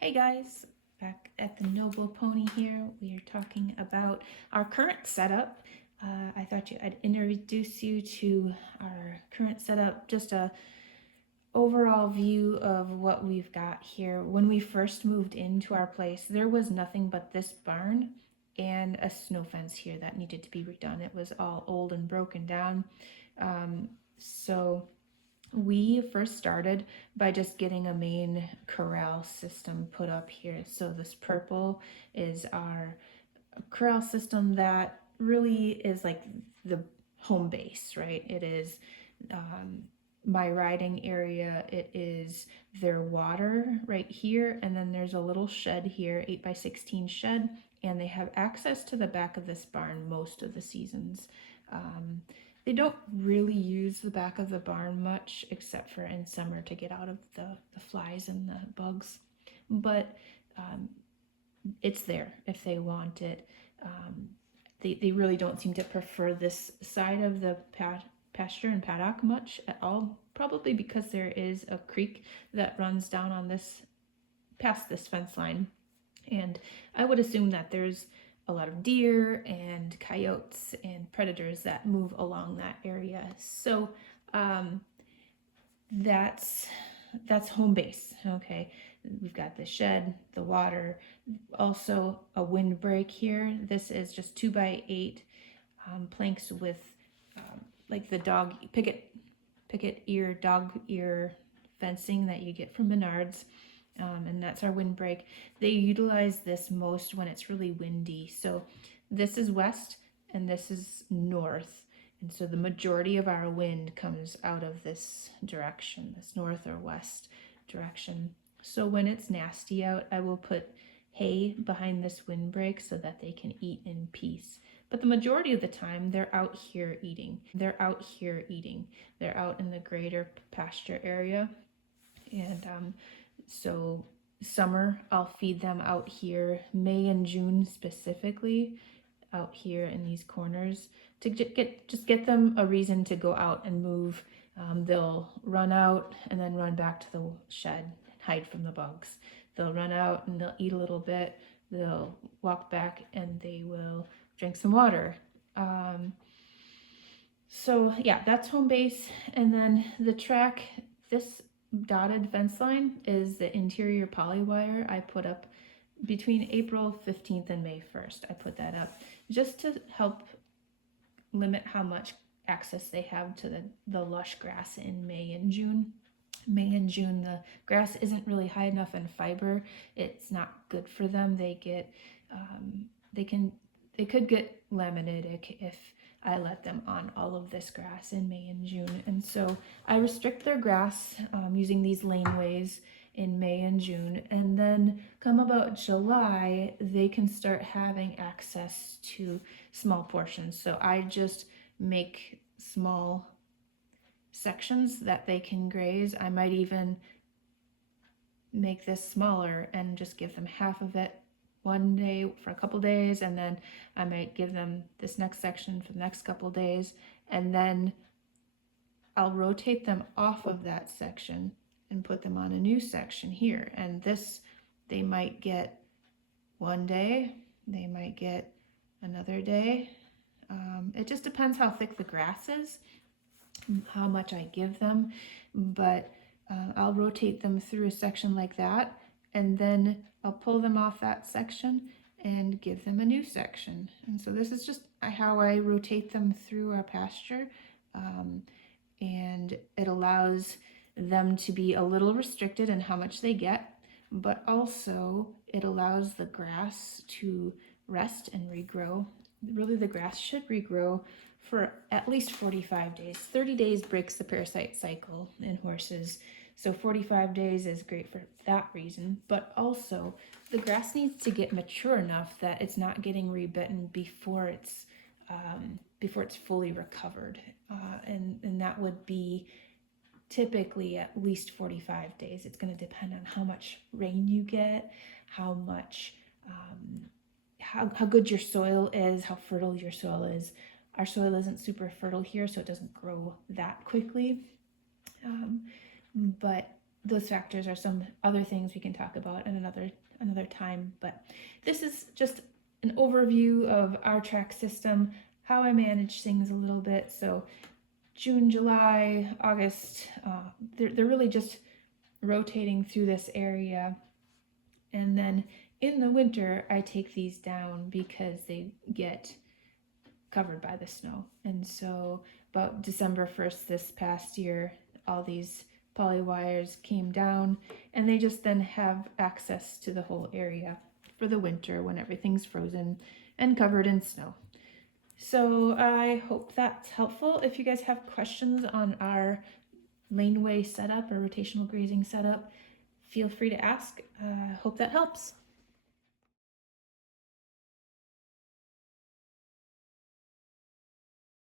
Hey guys, back at the Noble Pony here. We are talking about our current setup. I thought I'd introduce you to our current setup, just a overall view of what we've got here. When we first moved into our place, there was nothing but this barn and a snow fence here that needed to be redone. It was all old and broken down. So we first started by just getting a main corral system put up here. So this purple is our corral system that really is like the home base, right? It is my riding area. It is their water right here, and then there's a little shed here, 8x16 shed, and they have access to the back of this barn most of the seasons. They don't really use the back of the barn much, except for in summer to get out of the flies and the bugs. But it's there if they want it. They really don't seem to prefer this side of the pasture and paddock much at all, probably because there is a creek that runs down on this, past this fence line. And I would assume that there's a lot of deer and coyotes and predators that move along that area. So that's home base. Okay, we've got the shed, the water, also a windbreak here. This is just 2x8 planks with like the dog picket ear, dog ear fencing that you get from Menards. And that's our windbreak. They utilize this most when it's really windy. So this is west and this is north. And so the majority of our wind comes out of this direction, this north or west direction. So when it's nasty out, I will put hay behind this windbreak so that they can eat in peace. But the majority of the time, they're out here eating. They're out in the greater pasture area. And so summer, I'll feed them out here, May and June specifically, out here in these corners to get them a reason to go out and move. They'll run out and then run back to the shed and hide from the bugs. They'll run out and they'll eat a little bit. They'll walk back and they will drink some water. So yeah, that's home base. And then the track, this dotted fence line is the interior polywire I put up between April 15th and May 1st. I put that up just to help limit how much access they have to the lush grass in May and June. May and June, the grass isn't really high enough in fiber. It's not good for them. They could get laminitic if I let them on all of this grass in May and June. And so I restrict their grass using these laneways in May and June. And then come about July, they can start having access to small portions. So I just make small sections that they can graze. I might even make this smaller and just give them half of it one day for a couple days, and then I might give them this next section for the next couple days, and then I'll rotate them off of that section and put them on a new section here. And this, they might get one day, they might get another day. It just depends how thick the grass is, how much I give them, but I'll rotate them through a section like that, and then I'll pull them off that section and give them a new section. And so this is just how I rotate them through our pasture, and it allows them to be a little restricted in how much they get, but also it allows the grass to rest and regrow. Really, the grass should regrow for at least 45 days. 30 days breaks the parasite cycle in horses. So 45 days is great for that reason, but also the grass needs to get mature enough that it's not getting rebitten before it's fully recovered. And that would be typically at least 45 days. It's going to depend on how much rain you get, how much, how good your soil is, how fertile your soil is. Our soil isn't super fertile here, so it doesn't grow that quickly. But those factors are some other things we can talk about at another time. But this is just an overview of our track system, how I manage things a little bit. So June, July, August, they're really just rotating through this area. And then in the winter, I take these down because they get covered by the snow. And so about December 1st this past year, all these polywires came down, and they just then have access to the whole area for the winter when everything's frozen and covered in snow. So I hope that's helpful. If you guys have questions on our laneway setup or rotational grazing setup, feel free to ask. Hope that helps.